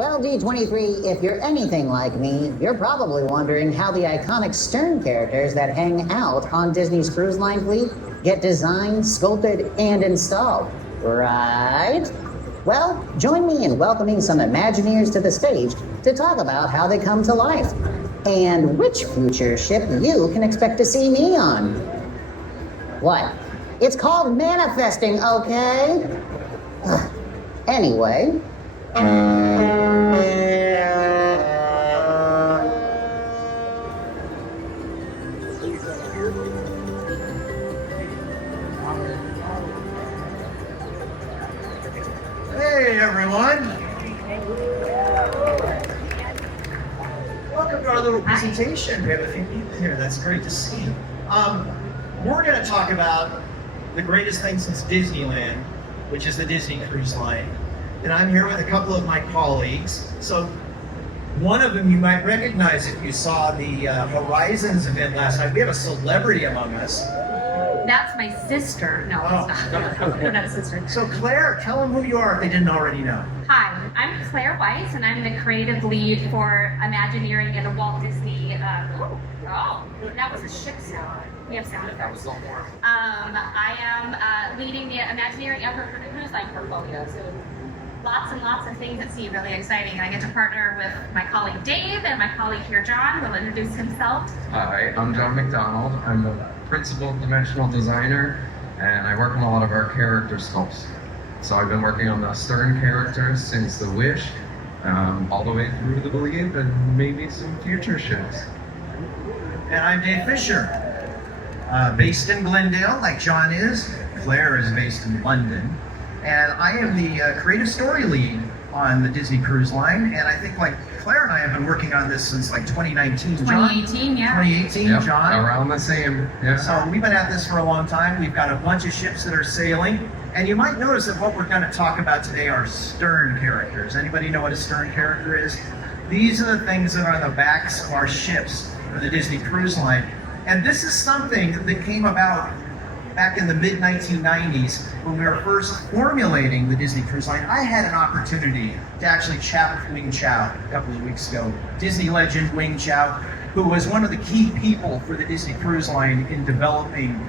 Well, D23, if you're anything like me, you're probably wondering how the iconic Stern characters that hang out on Disney's Cruise Line fleet get designed, sculpted, and installed, right? Well, join me in welcoming some Imagineers to the stage to talk about how they come to life and which future ship you can expect to see me on. What? It's called manifesting, okay? Anyway. Hey everyone! Welcome to our little presentation. We have a few people here. That's great to see. We're going to talk about the greatest thing since Disneyland, which is the Disney Cruise Line. And I'm here with a couple of my colleagues. So one of them you might recognize if you saw the Horizons event last night. We have a celebrity among us. That's my sister. No, it's not. I don't have a sister. So Claire, tell them who you are if they didn't already know. Hi, I'm Claire Weiss, and I'm the creative lead for Imagineering and the Walt Disney. That was a ship sound. We have sound effects. I am leading the Imagineering effort for the cruise line portfolio. So lots and lots of things that seem really exciting. And I get to partner with my colleague Dave and my colleague here, John, will introduce himself. Hi, I'm John McDonald. I'm the principal dimensional designer, and I work on a lot of our character sculpts. So I've been working on the Stern characters since the Wish, all the way through the Believe, and maybe some future ships. And I'm Dave Fisher, based in Glendale, like John is. Claire is based in London. And I am the creative story lead on the Disney Cruise Line. And I think like Claire and I have been working on this since like 2019, John? 2018, yeah. 2018, Yep, John? around the same, yeah. So we've been at this for a long time. We've got a bunch of ships that are sailing. And you might notice that what we're going to talk about today are Stern characters. Anybody know what a Stern character is? These are the things that are on the backs of our ships for the Disney Cruise Line. And this is something that came about back in the mid-1990s when we were first formulating the Disney Cruise Line. I had an opportunity to actually chat with Wing Chow a couple of weeks ago. Disney legend Wing Chow, who was one of the key people for the Disney Cruise Line in developing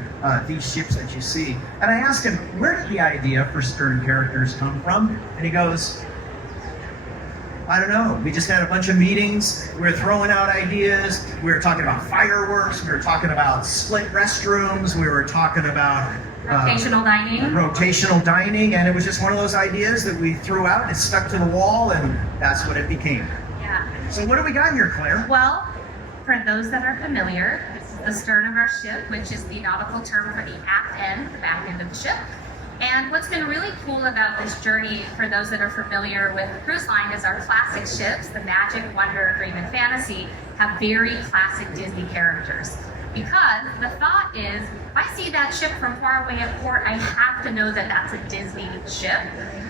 these ships that you see. And I asked him, where did the idea for Stern characters come from? And he goes, I don't know. We just had a bunch of meetings. We were throwing out ideas. We were talking about fireworks. We were talking about split restrooms. We were talking about Rotational dining. And it was just one of those ideas that we threw out and it stuck to the wall, and that's what it became. Yeah. So what do we got here, Claire? Well, for those that are familiar, this is the stern of our ship, which is the nautical term for the aft end, the back end of the ship. And what's been really cool about this journey, for those that are familiar with the cruise line, is our classic ships, the Magic, Wonder, Dream, and Fantasy, have very classic Disney characters. Because the thought is, if I see that ship from far away at port, I have to know that that's a Disney ship.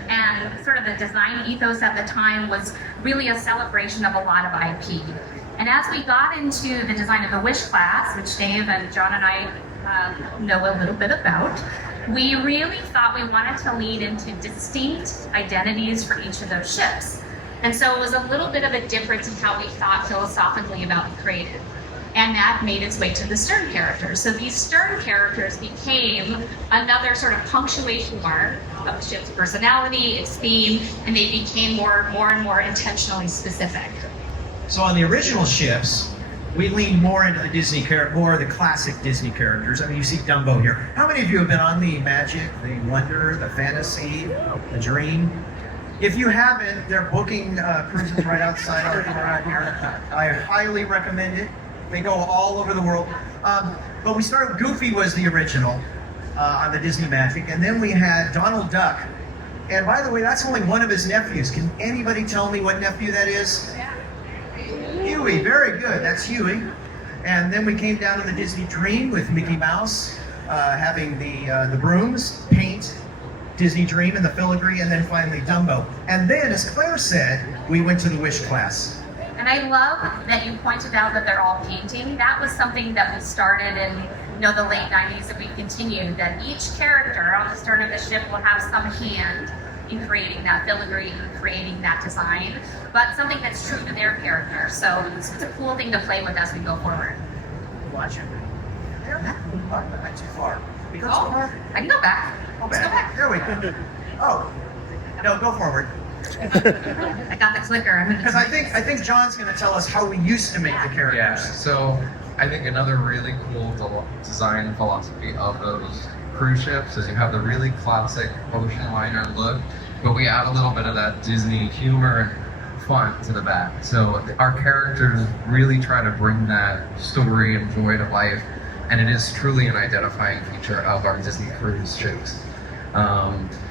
And sort of the design ethos at the time was really a celebration of a lot of IP. And as we got into the design of the Wish class, which Dave and John and I know a little bit about, we really thought we wanted to lean into distinct identities for each of those ships. And so it was a little bit of a difference in how we thought philosophically about the creative. And that made its way to the Stern characters. So these Stern characters became another sort of punctuation mark of the ship's personality, its theme, and they became more and more intentionally specific. So on the original ships, we leaned more into the Disney character, more of the classic Disney characters. I mean, you see Dumbo here. How many of you have been on the Magic, the Wonder, the Fantasy, the Dream? If you haven't, they're booking cruises right outside our door here. I highly recommend it. They go all over the world. But we started, Goofy was the original on the Disney Magic, and then we had Donald Duck. And by the way, that's only one of his nephews. Can anybody tell me what nephew that is? Huey, very good, that's Huey. And then we came down to the Disney Dream with Mickey Mouse having the brooms, paint, Disney Dream and the filigree, and then finally Dumbo. And then, as Claire said, we went to the Wish class. And I love that you pointed out that they're all painting. That was something that we started in the late 90s, that we continued, that each character on the stern of the ship will have some hand in creating that filigree, in creating that design, but something that's true to their character. So it's a cool thing to play with as we go forward. Watch it. Not too far. We go too Oh, far? I can go back. Go Let's go back. back. There we go. Oh. No, go forward. I got the clicker. Because I think John's going to tell us how we used to make the characters. Yeah, so I think another really cool design philosophy of those cruise ships is you have the really classic ocean liner look, but we add a little bit of that Disney humor and fun to the back. So our characters really try to bring that story and joy to life, and it is truly an identifying feature of our Disney cruise ships.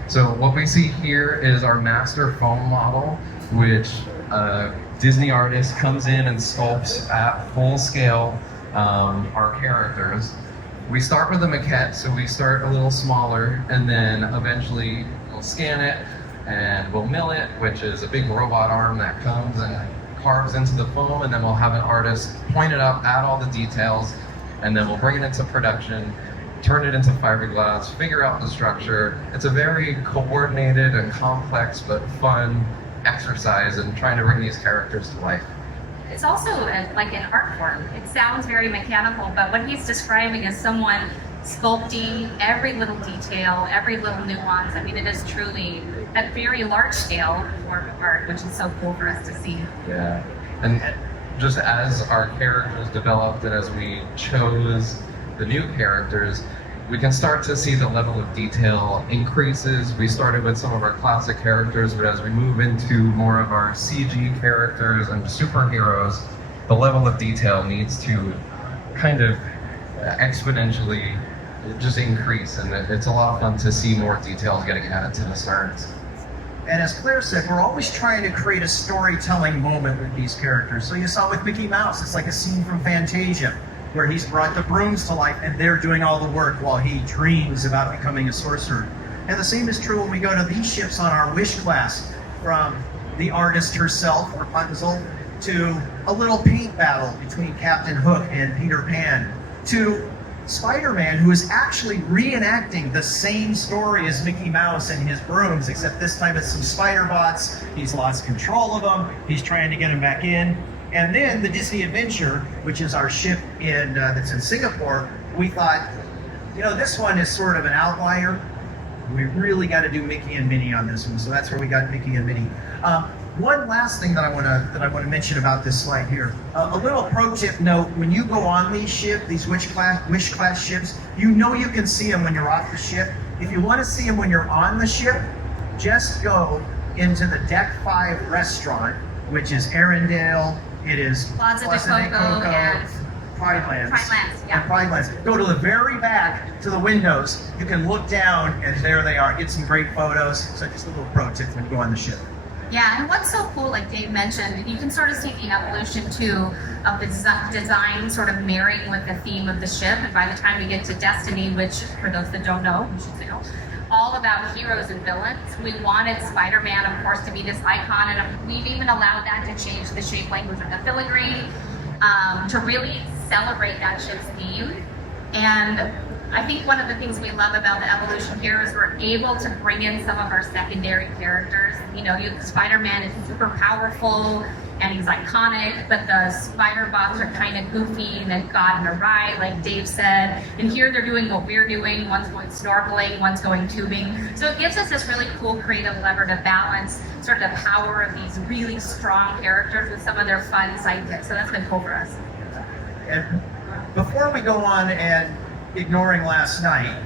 So what we see here is our master foam model, which a Disney artist comes in and sculpts at full scale our characters. We start with a maquette, so we start a little smaller, and then eventually we'll scan it and we'll mill it, which is a big robot arm that comes and carves into the foam, and then we'll have an artist point it up, add all the details, and then we'll bring it into production, turn it into fiberglass, figure out the structure. It's a very coordinated and complex but fun exercise in trying to bring these characters to life. It's also like an art form. It sounds very mechanical, but what he's describing is someone sculpting every little detail, every little nuance. I mean, it is truly that very large scale form of art, which is so cool for us to see. Yeah, and just as our characters developed and as we chose the new characters, we can start to see the level of detail increases. We started with some of our classic characters, but as we move into more of our CG characters and superheroes, the level of detail needs to kind of exponentially just increase, and it's a lot of fun to see more details getting added to the sterns. And as Claire said, we're always trying to create a storytelling moment with these characters. So you saw with Mickey Mouse, it's like a scene from Fantasia, where he's brought the brooms to life and they're doing all the work while he dreams about becoming a sorcerer. And the same is true when we go to these ships on our Wish class, from the artist herself, Rapunzel, to a little paint battle between Captain Hook and Peter Pan, to Spider-Man, who is actually reenacting the same story as Mickey Mouse and his brooms, except this time it's some spider bots. He's lost control of them. He's trying to get them back in. And then the Disney Adventure, which is our ship that's in Singapore, we thought, this one is sort of an outlier. We really got to do Mickey and Minnie on this one, so that's where we got Mickey and Minnie. One last thing that I want to mention about this slide here. A little pro tip note: when you go on these Wish class ships, you can see them when you're off the ship. If you want to see them when you're on the ship, just go into the Deck 5 restaurant, which is Arendelle. It is Plaza de Coco and Pridelands. Pridelands, yeah. And Pridelands. Go to the very back to the windows. You can look down, and there they are. Get some great photos. So just a little pro tip when you go on the ship. Yeah, and what's so cool, like Dave mentioned, you can sort of see the evolution too of the design sort of marrying with the theme of the ship. And by the time we get to Destiny, which for those that don't know, we should say no, all about heroes and villains. We wanted Spider-Man, of course, to be this icon, and we've even allowed that to change the shape language of the filigree to really celebrate that ship's theme. And I think one of the things we love about the evolution here is we're able to bring in some of our secondary characters. Spider-Man is super powerful and he's iconic, but the spider bots are kind of goofy and they've gotten awry, like Dave said. And here they're doing what we're doing. One's going snorkeling, one's going tubing. So it gives us this really cool creative lever to balance sort of the power of these really strong characters with some of their fun sidekicks. So that's been cool for us. And before we go on and ignoring last night,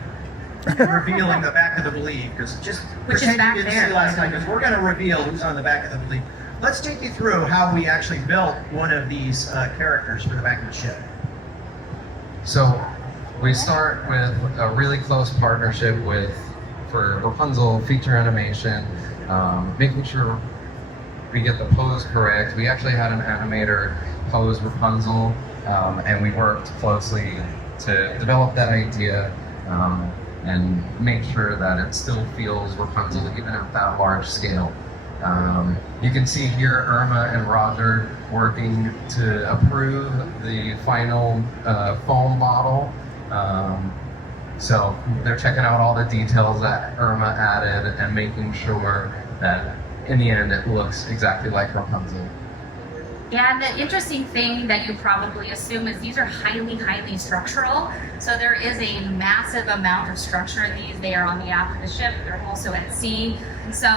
revealing the back of the Believe, because just Which is pretend back you didn't there. see last night, because we're going to reveal who's on the back of the Believe. Let's take you through how we actually built one of these characters for the back of the ship. So we start with a really close partnership for Rapunzel feature animation, making sure we get the pose correct. We actually had an animator pose Rapunzel, and we worked closely to develop that idea and make sure that it still feels Rapunzel even at that large scale. You can see here Irma and Roger working to approve the final foam model. So they're checking out all the details that Irma added and making sure that in the end it looks exactly like Rapunzel. Yeah, and the interesting thing that you probably assume is these are highly, highly structural. So there is a massive amount of structure in these. They are on the aft of the ship. They're also at sea. So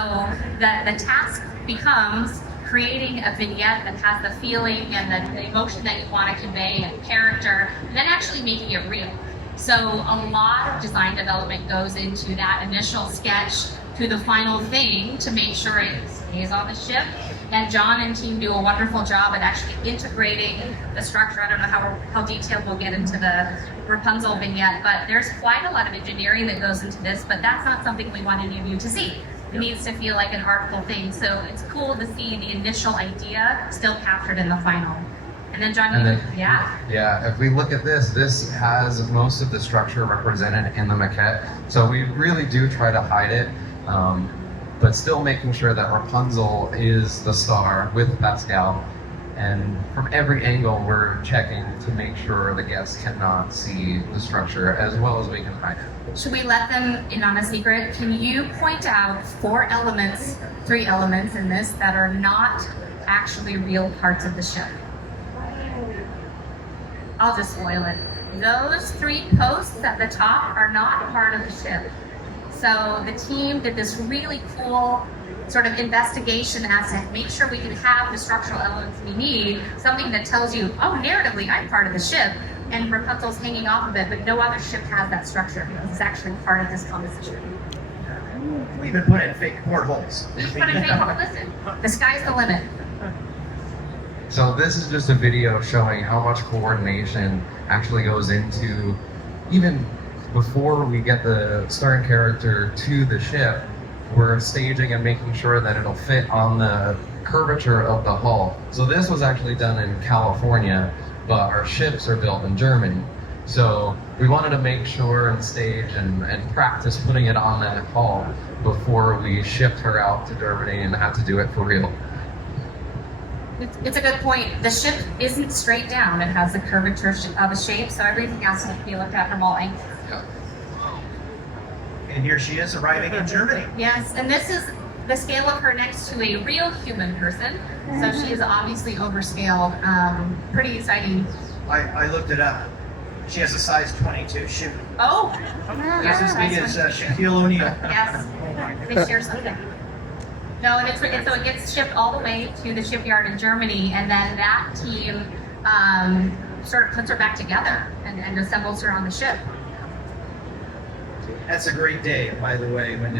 the task becomes creating a vignette that has the feeling and the emotion that you want to convey and character, and then actually making it real. So a lot of design development goes into that initial sketch to the final thing to make sure it stays on the ship. And John and team do a wonderful job at actually integrating the structure. I don't know how detailed we'll get into the Rapunzel vignette, but there's quite a lot of engineering that goes into this, but that's not something we want any of you to see. It needs to feel like an artful thing. So it's cool to see the initial idea still captured in the final. And then John, yeah, if we look at this has most of the structure represented in the maquette. So we really do try to hide it, but still making sure that Rapunzel is the star with Pascal. And from every angle, we're checking to make sure the guests cannot see the structure as well as we can hide it. Should we let them in on a secret? Can you point out three elements in this that are not actually real parts of the ship? I'll just spoil it. Those 3 posts at the top are not part of the ship. So the team did this really cool sort of investigation as to make sure we can have the structural elements we need, something that tells you, oh, narratively, I'm part of the ship, and Rapunzel's hanging off of it, but no other ship has that structure. It's actually part of this composition. We even put in fake portholes. Listen, the sky's the limit. So this is just a video showing how much coordination actually goes into, even before we get the stern character to the ship, we're staging and making sure that it'll fit on the curvature of the hull. So this was actually done in California, but our ships are built in Germany. So we wanted to make sure and stage and practice putting it on that hull before we shipped her out to Germany and had to do it for real. It's a good point. The ship isn't straight down. It has the curvature of a shape, so everything has to be looked at from all angles. Yeah. And here she is arriving in Germany. Yes, and this is the scale of her next to a real human person. So she is obviously overscaled. Pretty exciting. I looked it up. She has a size 22 shoe. Oh! Just as big as Shaquille O'Neal. Yes, they share something. No, and so it gets shipped all the way to the shipyard in Germany, and then that team sort of puts her back together and assembles her on the ship. That's a great day, by the way, when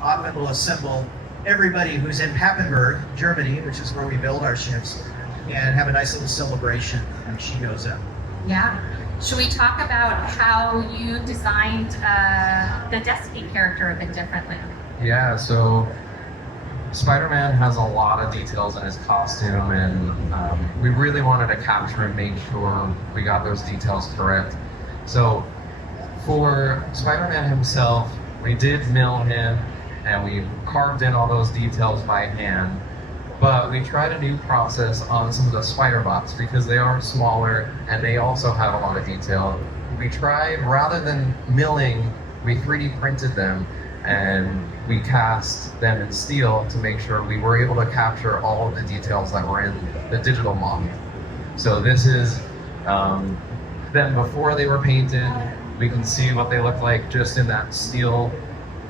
often we'll assemble everybody who's in Papenburg, Germany, which is where we build our ships, and have a nice little celebration when she goes up. Yeah. Should we talk about how you designed the Destiny character a bit differently? Yeah, so Spider-Man has a lot of details in his costume, and we really wanted to capture and make sure we got those details correct. So for Spider-Man himself, we did mill him, and we carved in all those details by hand. But we tried a new process on some of the spider bots because they are smaller and they also have a lot of detail. We tried, rather than milling, we 3D printed them and we cast them in steel to make sure we were able to capture all of the details that were in the digital model. So this is them before they were painted. We can see what they look like just in that steel,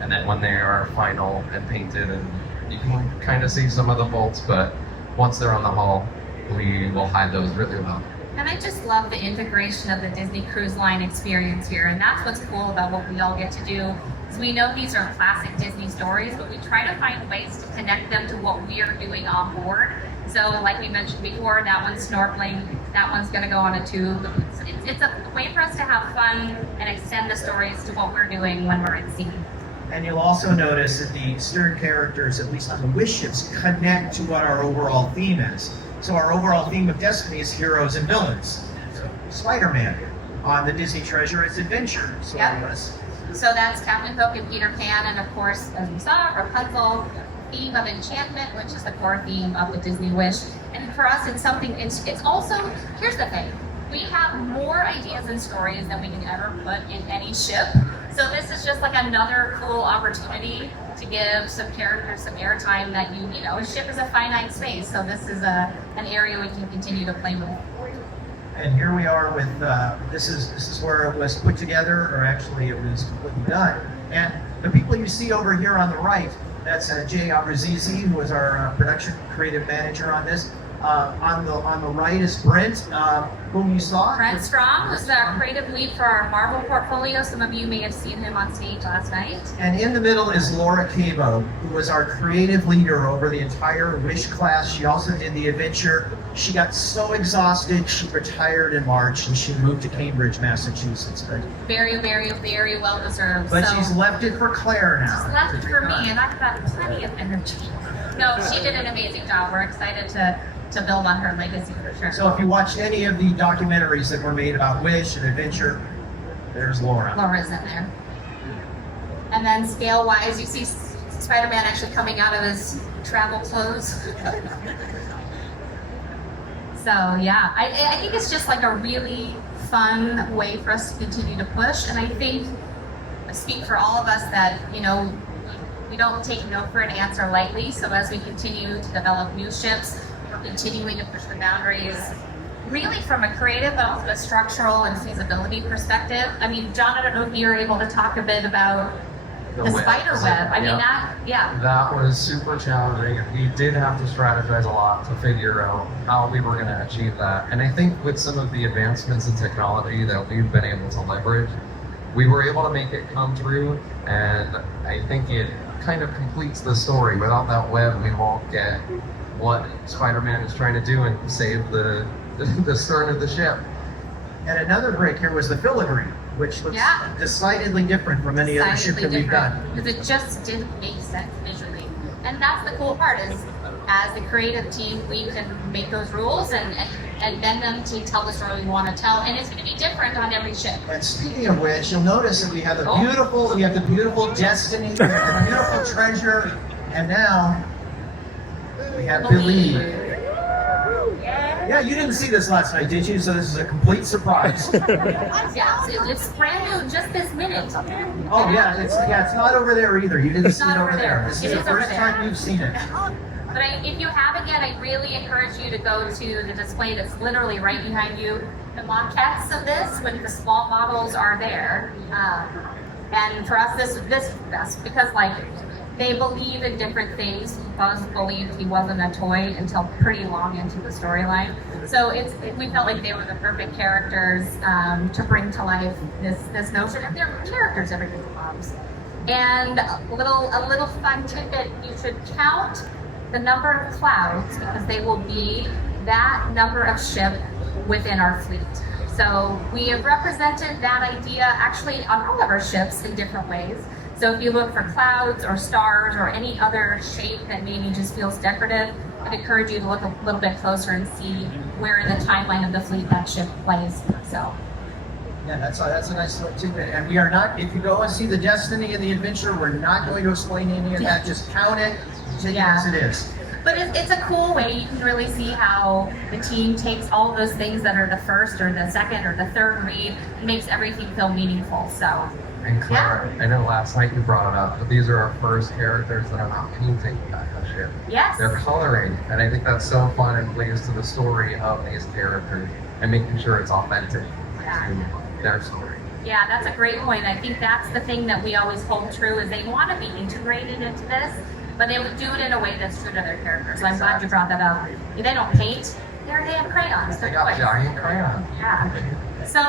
and then when they are final and painted, and you can kind of see some of the bolts, but once they're on the hull, we will hide those really well. And I just love the integration of the Disney Cruise Line experience here, and that's what's cool about what we all get to do. Is we know these are classic Disney stories, but we try to find ways to connect them to what we are doing on board. So like we mentioned before, that one's snorkeling, that one's going to go on a tube. It's a way for us to have fun and extend the stories to what we're doing when we're at sea. And you'll also notice that the stern characters, at least on the wish ships, connect to what our overall theme is. So our overall theme of Destiny is heroes and villains. So Spider-Man. On the Disney Treasure, it's adventure. So Yep. So that's Captain Hook and Peter Pan, and of course, as we saw, Rapunzel, theme of enchantment, which is the core theme of the Disney Wish. And for us, it's something. It's also, here's the thing: we have more ideas and stories than we can ever put in any ship. So this is just like another cool opportunity to give some characters some airtime that you know, a ship is a finite space. So this is an area we can continue to play with. And here we are with, this is where it was put together, or actually it was completely done. And the people you see over here on the right, that's Jay Abrazizi, who is our production creative manager on this. On the right is Brent, whom you saw. Brent Strong was our creative lead for our Marvel portfolio. Some of you may have seen him on stage last night. And in the middle is Laura Cabo, who was our creative leader over the entire Wish class. She also did the adventure. She got so exhausted, she retired in March, and she moved to Cambridge, Massachusetts. But very, very, very well deserved. But so, she's left it for Claire now. She's left it for me, and I've got plenty of energy. No, she did an amazing job. We're excited to build on her legacy for sure. So if you watch any of the documentaries that were made about Wish and Adventure, there's Laura. Laura's in there. And then scale-wise, you see Spider-Man actually coming out of his travel clothes. So yeah, I think it's just like a really fun way for us to continue to push. And I think I speak for all of us that, you know, we don't take no for an answer lightly. So as we continue to develop new ships, we're continuing to push the boundaries, really from a creative but also a structural and feasibility perspective. I mean, John, I don't know if you were able to talk a bit about the spider web. I mean, that was super challenging. We did have to strategize a lot to figure out how we were going to achieve that. And I think with some of the advancements in technology that we've been able to leverage, we were able to make it come true. And I think it kind of completes the story. Without that web, we won't get what Spider-Man is trying to do and save the stern of the ship. And another break here was the filigree, which looks decidedly different from any other ship that we've done. Because it just didn't make sense visually. And that's the cool part is, as the creative team, we can make those rules and bend them to tell the story we want to tell. And it's going to be different on every ship. And speaking of which, you'll notice that we have the beautiful Destiny, we have the beautiful Treasure, and now we have Believe. Yeah, you didn't see this last night, did you? So this is a complete surprise. Yeah, it's brand new just this minute. Oh yeah, it's not over there either. You didn't see it over there. This is the over first there. time you've seen it. But if you haven't yet, I really encourage you to go to the display that's literally right behind you. The maquettes of this, when the small models are there. And for us, this is best because like they believe in different things. Buzz believed he wasn't a toy until pretty long into the storyline. So we felt like they were the perfect characters to bring to life this notion. And they're characters everybody loves. And a little fun tidbit: you should count the number of clouds because they will be that number of ship within our fleet. So we have represented that idea actually on all of our ships in different ways. So if you look for clouds or stars or any other shape that maybe just feels decorative, I'd encourage you to look a little bit closer and see where in the timeline of the fleet that ship plays. So. Yeah, that's a nice little tidbit. And we are not, if you go and see the Destiny and the Adventure, we're not going to explain any of that. Just count it, take it as it is. But it's a cool way. You can really see how the team takes all those things that are the first or the second or the third read and makes everything feel meaningful. So. And Claire, I know last night you brought it up, but these are our first characters that are not painting the ship. Yes. They're coloring, and I think that's so fun and plays to the story of these characters and making sure it's authentic to their story. Yeah, that's a great point. I think that's the thing that we always hold true is they want to be integrated into this, but they would do it in a way that's true to their characters. So I'm glad you brought that up. They don't paint; they have crayons. They got giant crayons. Yeah. So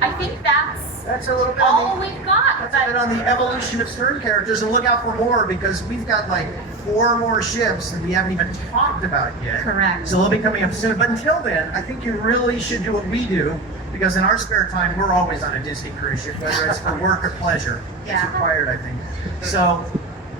I think that's a little bit all we've got. That's a bit on the evolution of stern characters, and look out for more because we've got like 4 more ships that we haven't even talked about yet. Correct. So they'll be coming up soon. But until then, I think you really should do what we do because in our spare time, we're always on a Disney cruise ship, whether it's for work or pleasure. It's required, I think. So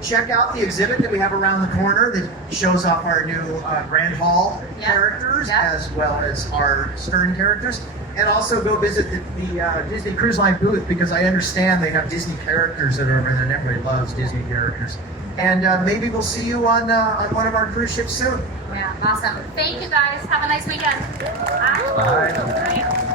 check out the exhibit that we have around the corner that shows off our new Grand Hall characters as well as our stern characters. And also go visit the Disney Cruise Line booth because I understand they have Disney characters that are over there and everybody loves Disney characters. And maybe we'll see you on one of our cruise ships soon. Yeah, awesome. Thank you guys. Have a nice weekend. Bye. Bye.